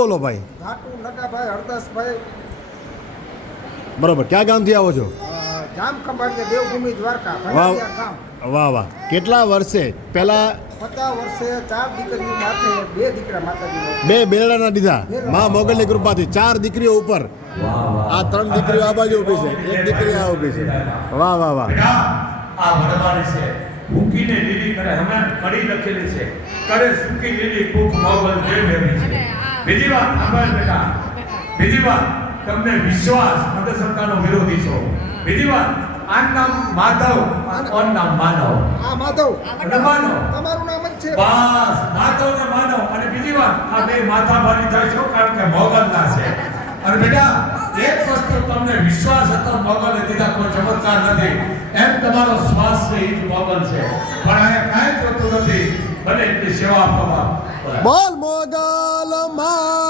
બોલો ભાઈ. નકાભાઈ હરદાસભાઈ. બરોબર. ક્યાં ગામથી આવો છો? જામ ખંભાળીયા દેવભૂમિ દ્વારકા વાહ. ગામ. વાહ વાહ. કેટલા વર્ષે? પહેલા વર્ષે ચાર દીકરીઓ માથે બે દીકરા માતાજીનો બે બેરડાના દીધા. મા મોગલની કૃપાથી ચાર દીકરીઓ ઉપર. આ ત્રણ દીકરીઓ આ બાજુ ઊભી છે. એક દીકરી આ ઊભી છે. વાહ વાહ વાહ. આ વડવાળી છે. ભૂકીને લીલી કરે. હમણાં કડી લખેલી છે. કરે સૂકી લીલી ભૂખ મોગલ મેળવી છે. બીજી વાત સાંભળ બેટા. બીજી વાત તમને વિશ્વાસ અંધશ્રદ્ધાનો વિરોધી છો. બીજી વાત આ નામ માધવ ઓન નામ માનવ. આ માધવ. અને માનવ. તમારું નામ જ છે. બસ માધવ ને માનવ. અને બીજી વાત આ બે માથા ભરી થાય છે કારણ કે મોગલના છે. અને બેટા એક વસ્તુ તમને વિશ્વાસ હતો મોગલ દીધા કોઈ ચમત્કાર નથી. એમ તમારો શ્વાસ છે એ જ મોગલ છે. પણ કરે એટલે સેવા આપવામાં બાલ મોડા લમા